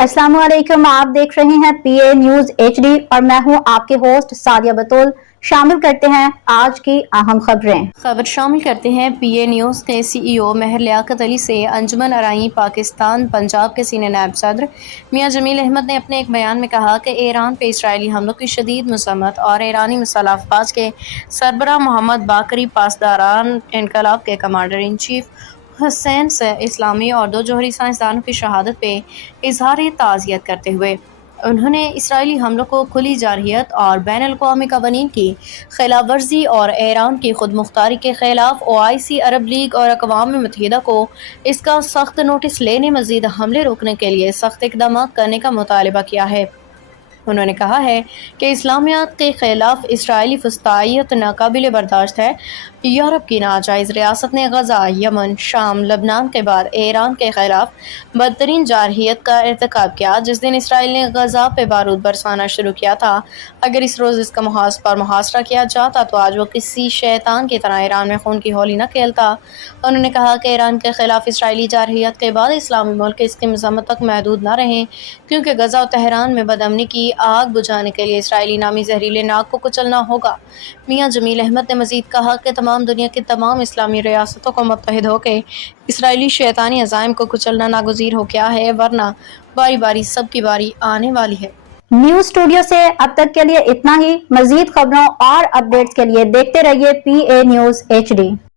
अस्सलाम वालेकुम। आप देख रहे हैं पीए न्यूज एचडी और मैं हूं आपके होस्ट सादिया बतूल। शामिल करते हैं आज की अहम खबर शामिल करते हैं पीए न्यूज के सीईओ महर लियाकत अली से। अंजुमन अराई पाकिस्तान पंजाब के सीनियर नायब सदर मियां जमील अहमद ने अपने एक बयान में कहा कि ईरान पे इसराइली हमलों की शदीद मज़म्मत और ईरानी मसाला अफवाज के सरबराह मोहम्मद बाकरी पासदारान इनकलाब के कमांडर इन चीफ हुसैन इस्लामी और दो जोहरी साइंसदानों की शहादत पे इजहार ताज़ियत करते हुए उन्होंने इसराइली हमलों को खुली जारहियत और बैन अल-अक़वामी क़वानीन की खिलाफ वर्जी और ईरान की खुद मुख्तारी के खिलाफ ओआईसी, अरब लीग और अक़वाम मुत्तहिदा को इसका सख्त नोटिस लेने, मज़ीद हमले रोकने के लिए सख्त इक़दाम करने का मुतालबा किया है। उन्होंने कहा है कि इस्लामियत के खिलाफ इसराइली फुस्तायत नाकाबिल बर्दाश्त है। यूरोप की नाजायज़ रियासत ने गजा, यमन, शाम, लबनान के बाद ईरान के खिलाफ बदतरीन जारहियत का इर्तिकाब किया। जिस दिन इसराइल ने गजा पे बारूद बरसाना शुरू किया था, अगर इस रोज़ इसका मुहासरा किया जाता तो आज वो किसी शैतान की तरह ईरान में खून की होली न खेलता। उन्होंने कहा कि ईरान के खिलाफ इसराइली जारहियत के बाद इस्लामी मुल्क इसकी मज़म्मत तक महदूद न रहें, क्योंकि गजा और तेहरान में बदअमनी की आग बुझाने के लिए इसराइली नामी जहरीले नाग को कुचलना होगा। मियां जमील अहमद ने मजीद कहा कि तमाम दुनिया की तमाम इस्लामी रियासतों को मुत्तहिद होकर इसराइली शैतानी अज़ाइम को कुचलना नागुज़ीर हो गया है, वरना बारी बारी सबकी बारी आने वाली है। न्यूज स्टूडियो से अब तक के लिए इतना ही। मजीद खबरों और अपडेट्स के लिए देखते रहिए पीए न्यूज एचडी।